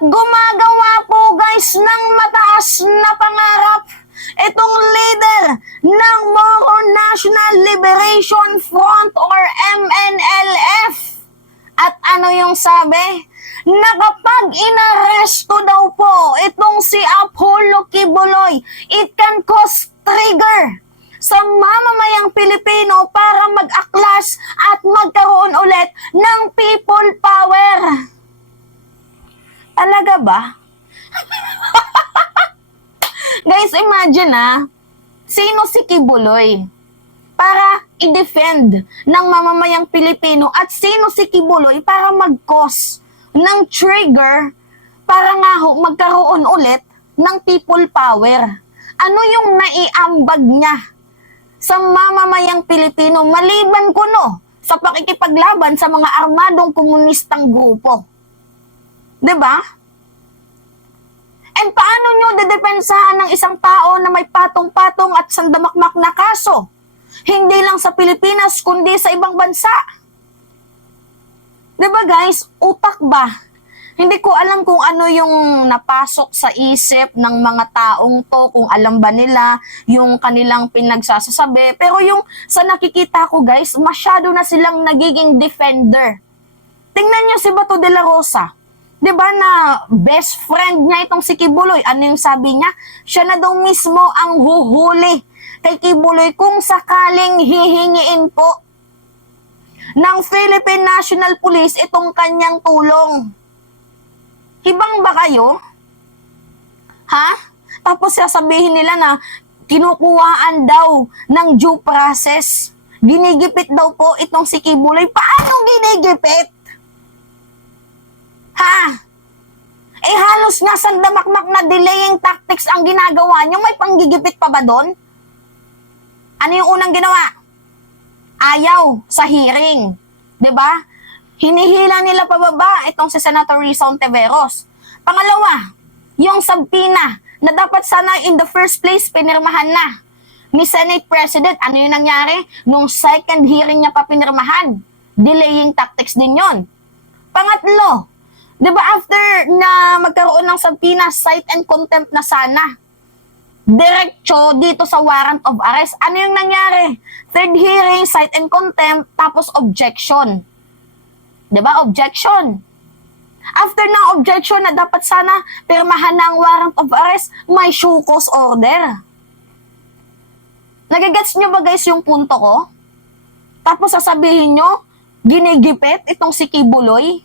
gumagawa po guys ng mataas na pangarap itong leader ng Moro National Liberation Front or MNLF. At ano yung sabi? Na kapag inaresto daw po itong si Apollo Kibuloy, it can cause trigger sa mamamayang Pilipino para mag-aklas at magkaroon ulit ng people power. Talaga ba? Guys, imagine sino si Kibuloy para i-defend ng mamamayang Pilipino at sino si Kibuloy para mag-cause ng trigger para nga magkaroon ulit ng people power. Ano yung naiambag niya sa mamamayang Pilipino maliban kuno sa pakikipaglaban sa mga armadong komunistang grupo? 'Di ba? And paano nyo dedepensahan ng isang tao na may patong-patong at sandamakmak na kaso? Hindi lang sa Pilipinas, kundi sa ibang bansa. 'Di ba guys? Utak ba? Hindi ko alam kung ano yung napasok sa isip ng mga taong to, kung alam ba nila yung kanilang pinagsasasabi. Pero yung sa nakikita ko guys, masyado na silang nagiging defender. Tingnan nyo si Bato de la Rosa. 'Di ba na best friend niya itong si Kibuloy? Ano yung sabi niya? Siya na daw mismo ang huhuli kay Kibuloy kung sakaling hihingiin po ng Philippine National Police itong kanyang tulong. Hibang ba kayo? Ha? Tapos sasabihin nila na kinukuhaan daw ng due process. Ginigipit daw po itong si Kibuloy. Paano ginigipit? Ha? Eh halos nga sandamakmak na delaying tactics ang ginagawa nyo. May panggigipit pa ba doon? Ano yung unang ginawa? Ayaw sa hearing. 'Di ba? Hinihila nila pababa itong si Senator Risa Ontiveros. Pangalawa, yung subpoena na dapat sana in the first place pinirmahan na ni Senate President. Ano yung nangyari? Nung second hearing niya pa pinirmahan. Delaying tactics din yon. Pangatlo, 'di ba after na magkaroon ng subpoena, cite and contempt na sana. Diretso dito sa warrant of arrest. Ano yung nangyari? Third hearing, cite and contempt, tapos objection. 'Di ba? Objection. After ng objection na dapat sana pirmahan ng warrant of arrest, may show cause order. Nagigets nyo ba guys yung punto ko? Tapos sasabihin nyo, ginigipit itong si Kibuloy?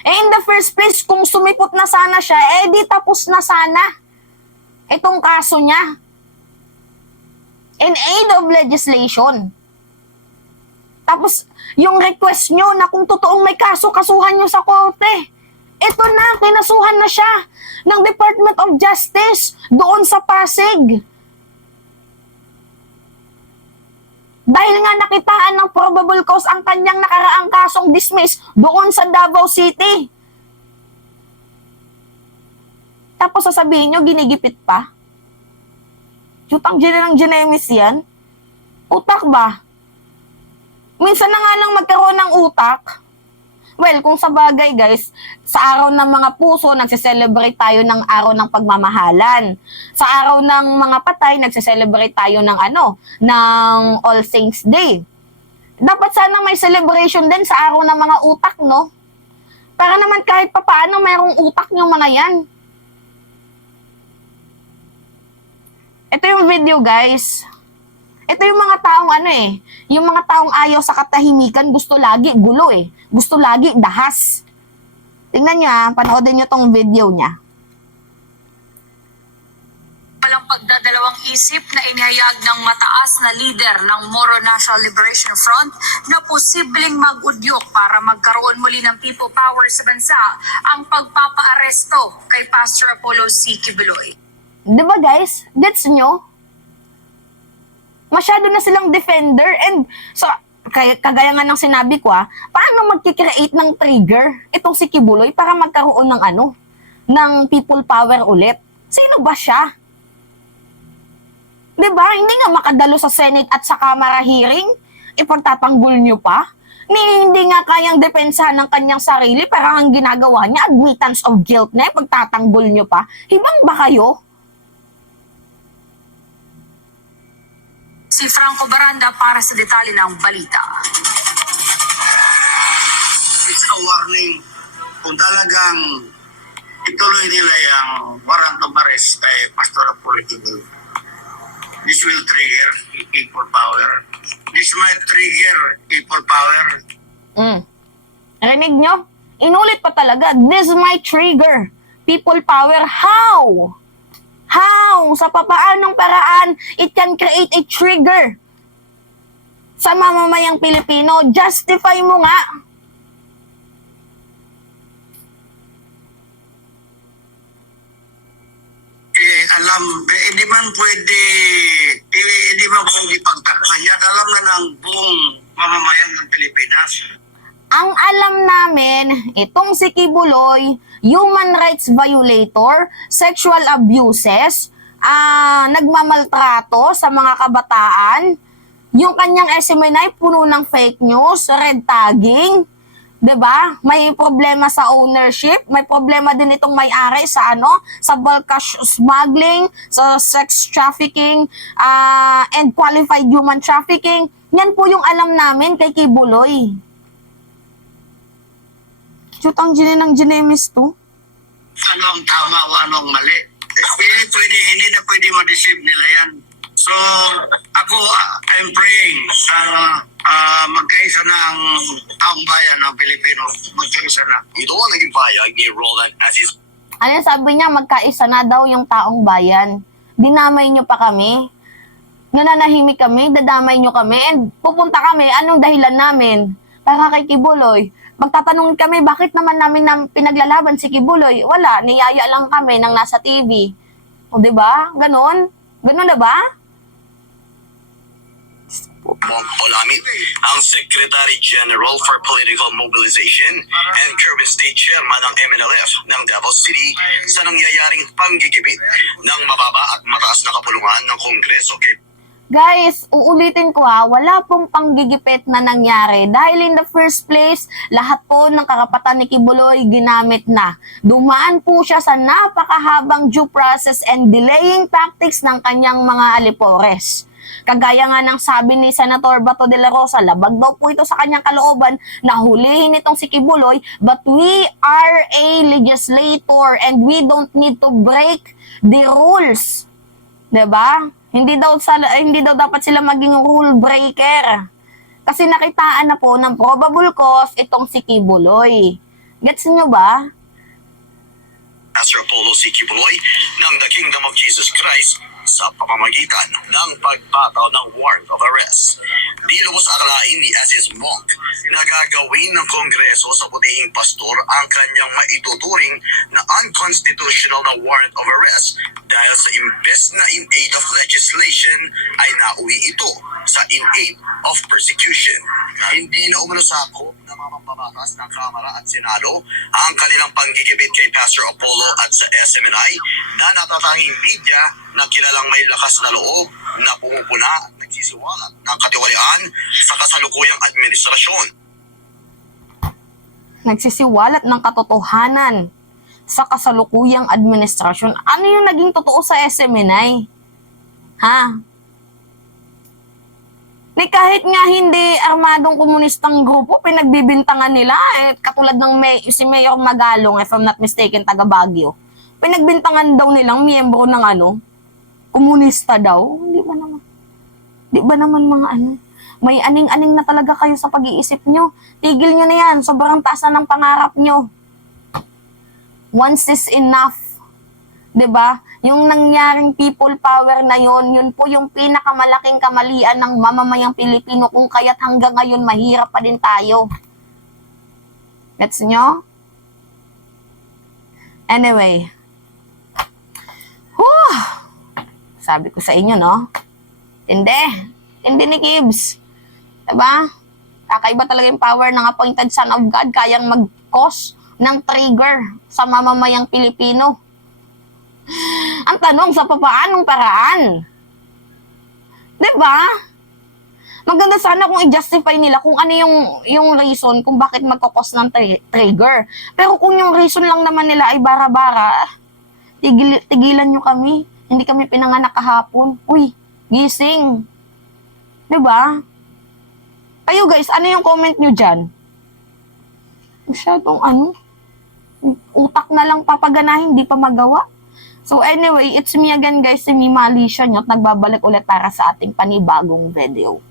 Eh in the first place, kung sumipot na sana siya, eh di tapos na sana itong kaso niya. In aid of legislation. Tapos, yung request nyo na kung totoong may kaso, kasuhan nyo sa korte. Ito na, kinasuhan na siya ng Department of Justice doon sa Pasig. Dahil nga nakitaan ng probable cause ang kanyang nakaraang kasong dismiss doon sa Davao City. Tapos sasabihin nyo, ginigipit pa? Jutang ng Genemis yan? Utak ba? Minsan na nga lang magkaroon ng utak. Well, kung sa bagay guys, sa araw ng mga puso, nagsiselebrate tayo ng araw ng pagmamahalan. Sa araw ng mga patay, nagsiselebrate tayo ng ng All Saints Day. Dapat sana may celebration din sa araw ng mga utak, no? Para naman kahit papaano mayroong utak yung mga yan. Ito yung video guys. Ito yung mga taong yung mga taong ayaw sa katahimikan, gusto lagi gulo Gusto lagi dahas. Tingnan nyo panoodin nyo tong video niya. Walang pagdadalawang isip na inihayag ng mataas na leader ng Moro National Liberation Front na posibleng mag-udyok para magkaroon muli ng people power sa bansa ang pagpapaaresto kay Pastor Apollo C. Kibuloy. Diba guys? Gets nyo? Masyado na silang defender and so kagaya nga ng sinabi ko paano magkikreate ng trigger itong si Kibuloy para magkaroon ng ng people power ulit? Sino ba siya? 'Di ba? Hindi nga makadalo sa Senate at sa Kamara hearing, ipagtatanggol nyo pa Ni hindi nga kayang depensahan ng kanyang sarili, parang ang ginagawa niya, admittance of guilt na, pagtatanggol nyo pa. Hibang ba kayo? Si Franco Baranda para sa detalye ng balita. It's a warning kung talagang ituloy nila yung warrant of arrest kay Pastor Apollo Kibuloy. This will trigger people power. This might trigger people power. Rinig nyo? Inulit pa talaga, this might trigger people power. How? How? Sa papaanong paraan, it can create a trigger sa mamamayang Pilipino. Justify mo nga. Hindi man pwede, hindi man pwede pagtakpan yan. Alam na ng buong mamamayan ng Pilipinas. Ang alam namin, itong si Kibuloy, human rights violator, sexual abuses, nagmamaltrato sa mga kabataan, yung kanyang SMNI puno ng fake news, red tagging, 'di ba? May problema sa ownership, may problema din itong may-ari sa sa bulk cash smuggling, sa sex trafficking, and qualified human trafficking. Yan po yung alam namin kay Kibuloy. Chutang ng Ginemis to. Ano ang tama o anong mali? Hindi na pwede ma-deceive nila yan. So, ako, I'm praying magkaisa na ang taong bayan ng Pilipino. Magkaisa na. Ito ang naging payag ni Roland Aziz. Ano sabi niya, magkaisa na daw yung taong bayan. Dinamay nyo pa kami. Nananahimik kami, dadamay nyo kami, and pupunta kami, anong dahilan namin? Para kay Kibuloy. Magtatanong kami, bakit naman namin pinaglalaban si Kibuloy? Wala, niyaya lang kami nang nasa TV. O, diba? Ganon? Ganon na ba? Olamit, ang Secretary General for Political Mobilization and current State Chairman ng MNLF ng Davao City sa nangyayaring panggigipit ng mababa at mataas na kapulungan ng Kongreso kay Guys, uulitin ko wala pong panggigipit na nangyari dahil in the first place, lahat po ng karapatan ni Kibuloy ginamit na. Dumaan po siya sa napakahabang due process and delaying tactics ng kanyang mga alipores. Kagaya nga ng sabi ni Senator Bato de la Rosa, labag daw po ito sa kanyang kalooban na hulihin itong si Kibuloy, but we are a legislator and we don't need to break the rules. 'Di ba? Hindi daw dapat sila maging rule breaker. Kasi nakitaan na po ng probable cause itong si Kibuloy. Gets nyo ba? Pastor Apollo C. Kibuloy ng The Kingdom of Jesus Christ sa pamamagitan ng pagpataw ng warrant of arrest. Di lubos akalain ni Aziz Monk na gagawin ng Kongreso sa putihing pastor ang kanyang maituturing na unconstitutional na warrant of arrest dahil sa imbes na in aid of legislation ay nauwi ito sa in aid of persecution. Hindi na umano sako ng mga mambabatas ng Kamara at Senado ang kanilang panggigibit kay Pastor Apollo at sa SMNI na natatanging media na kilalang may lakas na loob na pumupuna at nagsisiwalat ng katiwalian sa kasalukuyang administrasyon. Nagsisiwalat ng katotohanan sa kasalukuyang administrasyon. Ano yung naging totoo sa SMNI? Ha? Kahit nga hindi armadong komunistang grupo, pinagbibintangan nila, katulad ng si Mayor Magalong, if I'm not mistaken, taga Baguio. Pinagbintangan daw nilang miyembro ng komunista daw. Di ba naman mga may aning-aning na talaga kayo sa pag-iisip nyo. Tigil nyo na yan, sobrang taas na ng pangarap nyo. Once is enough. 'Di ba? Yung nangyaring people power na yun po yung pinakamalaking kamalian ng mamamayang Pilipino kung kaya't hanggang ngayon mahirap pa din tayo. Gets nyo? Anyway. Whew! Sabi ko sa inyo, no? Tindi ni Gibbs. 'Di ba? Kakaiba talaga yung power ng appointed son of God, kayang mag-cause ng trigger sa mamamayang Pilipino. Ang tanong, sa papaanong paraan? 'Di ba? Maganda sana kung i-justify nila kung ano yung reason kung bakit magkakos ng trigger. Pero kung yung reason lang naman nila ay bara-bara, tigilan nyo kami. Hindi kami pinanganak kahapon. Uy, gising. Diba? Kayo guys, ano yung comment nyo dyan? Masyadong utak na lang papaganahin, hindi pa magawa. So anyway, it's me again guys, si Mima Alicia nyo at nagbabalik ulit para sa ating panibagong video.